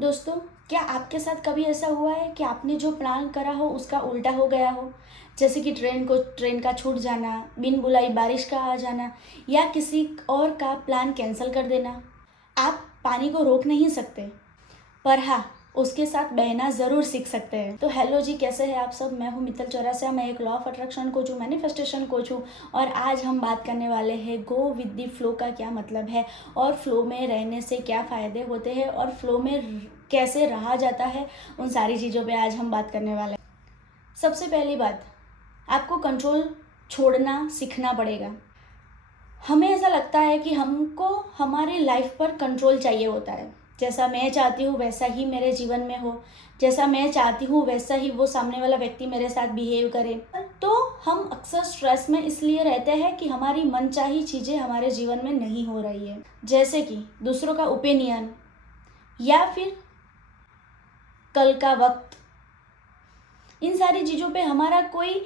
दोस्तों, क्या आपके साथ कभी ऐसा हुआ है कि आपने जो प्लान करा हो उसका उल्टा हो गया हो? जैसे कि ट्रेन का छूट जाना, बिन बुलाई बारिश का आ जाना या किसी और का प्लान कैंसिल कर देना। आप पानी को रोक नहीं सकते, पर हाँ, उसके साथ बहना ज़रूर सीख सकते हैं। तो हेलो जी, कैसे हैं आप सब? मैं हूँ मित्तल चौरसिया। मैं एक लॉ ऑफ अट्रैक्शन कोच हूँ, मैनिफेस्टेशन कोच हूँ और आज हम बात करने वाले हैं गो विद दी फ्लो का क्या मतलब है और फ्लो में रहने से क्या फ़ायदे होते हैं और फ्लो में कैसे रहा जाता है। उन सारी चीज़ों पे आज हम बात करने वाले हैं। सबसे पहली बात, आपको कंट्रोल छोड़ना सीखना पड़ेगा। हमें ऐसा लगता है कि हमको हमारी लाइफ पर कंट्रोल चाहिए होता है। जैसा मैं चाहती हूँ वैसा ही मेरे जीवन में हो, जैसा मैं चाहती हूँ वैसा ही वो सामने वाला व्यक्ति मेरे साथ बिहेव करे। तो हम अक्सर स्ट्रेस में इसलिए रहते हैं कि हमारी मनचाही चीज़ें हमारे जीवन में नहीं हो रही है, जैसे कि दूसरों का ओपिनियन या फिर कल का वक्त। इन सारी चीज़ों पे हमारा कोई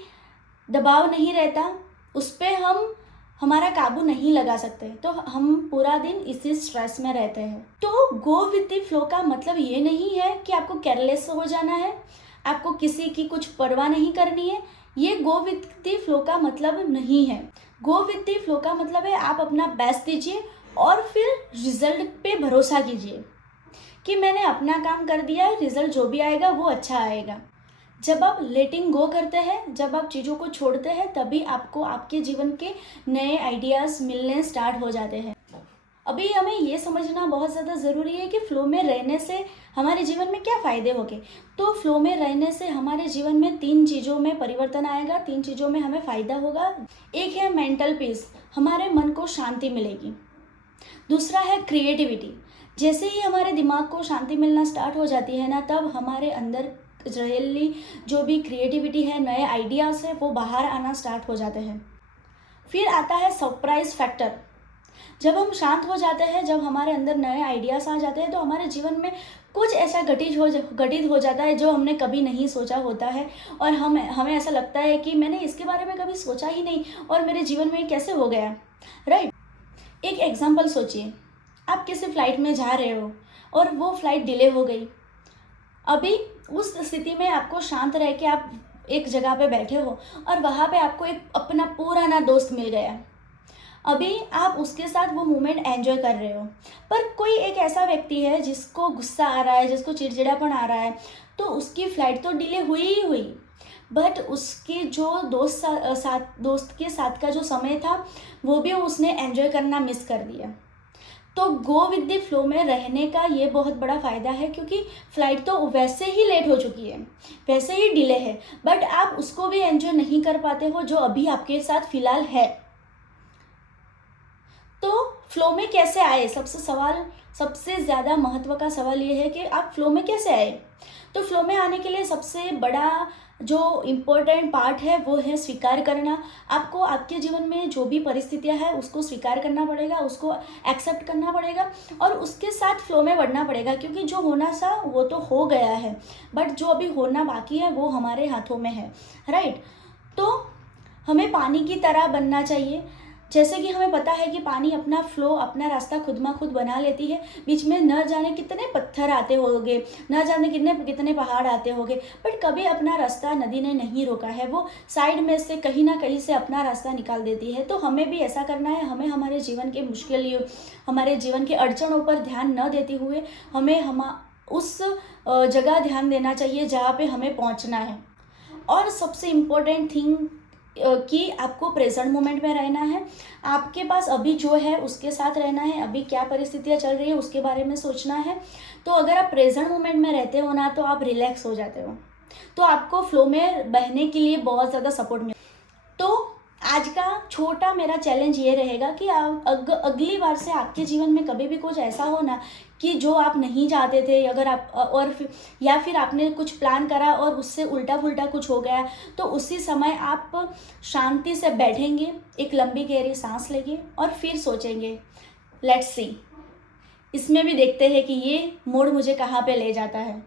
दबाव नहीं रहता, उस पर हम हमारा काबू नहीं लगा सकते, तो हम पूरा दिन इसी स्ट्रेस में रहते हैं। तो गो विद द फ्लो का मतलब ये नहीं है कि आपको केयरलेस हो जाना है, आपको किसी की कुछ परवाह नहीं करनी है। ये गो विद द फ्लो का मतलब नहीं है। गो विद द फ्लो का मतलब है आप अपना बेस्ट दीजिए और फिर रिजल्ट पे भरोसा कीजिए कि मैंने अपना काम कर दिया है, रिजल्ट जो भी आएगा वो अच्छा आएगा। जब आप लेटिंग गो करते हैं, जब आप चीज़ों को छोड़ते हैं, तभी आपको आपके जीवन के नए आइडियाज़ मिलने स्टार्ट हो जाते हैं। अभी हमें ये समझना बहुत ज़्यादा ज़रूरी है कि फ़्लो में रहने से हमारे जीवन में क्या फ़ायदे होंगे। तो फ़्लो में रहने से हमारे जीवन में 3 चीज़ों में परिवर्तन आएगा, 3 चीज़ों में हमें फ़ायदा होगा। एक है मेंटल पीस, हमारे मन को शांति मिलेगी। दूसरा है क्रिएटिविटी। जैसे ही हमारे दिमाग को शांति मिलना स्टार्ट हो जाती है ना, तब हमारे अंदर रियली जो भी क्रिएटिविटी है, नए आइडियाज़ है, वो बाहर आना स्टार्ट हो जाते हैं। फिर आता है सरप्राइज फैक्टर। जब हम शांत हो जाते हैं, जब हमारे अंदर नए आइडियाज़ आ जाते हैं, तो हमारे जीवन में कुछ ऐसा घटित हो जाता है जो हमने कभी नहीं सोचा होता है और हमें ऐसा लगता है कि मैंने इसके बारे में कभी सोचा ही नहीं और मेरे जीवन में कैसे हो गया, राइट। एक एग्जाम्पल सोचिए, आप किसी फ़्लाइट में जा रहे हो और वो फ़्लाइट डिले हो गई। अभी उस स्थिति में आपको शांत रह के आप एक जगह पे बैठे हो और वहाँ पे आपको एक अपना पुराना दोस्त मिल गया। अभी आप उसके साथ वो मोमेंट एंजॉय कर रहे हो, पर कोई एक ऐसा व्यक्ति है जिसको गुस्सा आ रहा है, जिसको चिड़चिड़ापन आ रहा है, तो उसकी फ़्लाइट तो डिले हुई ही हुई, बट उसके जो दोस्त के साथ का जो समय था वो भी उसने एंजॉय करना मिस कर दिया। तो गो विद द फ्लो में रहने का ये बहुत बड़ा फ़ायदा है, क्योंकि फ़्लाइट तो वैसे ही लेट हो चुकी है, वैसे ही डिले है, बट आप उसको भी एंजॉय नहीं कर पाते हो जो अभी आपके साथ फ़िलहाल है। तो फ्लो में कैसे आए? सबसे ज़्यादा महत्व का सवाल ये है कि आप फ्लो में कैसे आए। तो फ्लो में आने के लिए सबसे बड़ा जो इम्पोर्टेंट पार्ट है वो है स्वीकार करना। आपको आपके जीवन में जो भी परिस्थितियां हैं उसको स्वीकार करना पड़ेगा, उसको एक्सेप्ट करना पड़ेगा और उसके साथ फ्लो में बढ़ना पड़ेगा, क्योंकि जो होना था वो तो हो गया है, बट जो अभी होना बाकी है वो हमारे हाथों में है, राइट। तो हमें पानी की तरह बनना चाहिए। जैसे कि हमें पता है कि पानी अपना फ्लो, अपना रास्ता खुद ब खुद बना लेती है। बीच में न जाने कितने पत्थर आते होंगे, न जाने कितने कितने पहाड़ आते होंगे, बट कभी अपना रास्ता नदी ने नहीं रोका है। वो साइड में से कहीं ना कहीं से अपना रास्ता निकाल देती है। तो हमें भी ऐसा करना है। हमें हमारे जीवन के हमारे जीवन के अड़चनों पर ध्यान न देते हुए हमें उस जगह ध्यान देना चाहिए जहाँ पे हमें पहुँचना है। और सबसे इम्पोर्टेंट थिंग कि आपको प्रेजेंट मोमेंट में रहना है। आपके पास अभी जो है उसके साथ रहना है, अभी क्या परिस्थितियाँ चल रही है उसके बारे में सोचना है। तो अगर आप प्रेजेंट मोमेंट में रहते हो ना, तो आप रिलैक्स हो जाते हो, तो आपको फ्लो में बहने के लिए बहुत ज़्यादा सपोर्ट मिले। तो आज का छोटा मेरा चैलेंज ये रहेगा कि आप अगली बार से आपके जीवन में कभी भी कुछ ऐसा हो ना कि जो आप नहीं चाहते थे, अगर आप या फिर आपने कुछ प्लान करा और उससे उल्टा पुल्टा कुछ हो गया, तो उसी समय आप शांति से बैठेंगे, एक लंबी गहरी सांस लेंगे और फिर सोचेंगे, लेट्स सी, इसमें भी देखते हैं कि ये मोड़ मुझे कहाँ पे ले जाता है।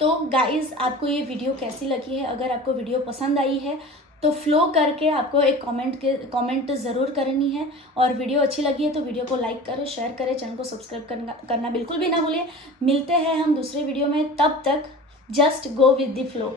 तो गाइज़, आपको ये वीडियो कैसी लगी है? अगर आपको वीडियो पसंद आई है तो फ्लो करके आपको एक कमेंट ज़रूर करनी है। और वीडियो अच्छी लगी है तो वीडियो को लाइक करें, शेयर करें, चैनल को सब्सक्राइब करना बिल्कुल भी ना भूलिए। मिलते हैं हम दूसरे वीडियो में, तब तक just go with the flow.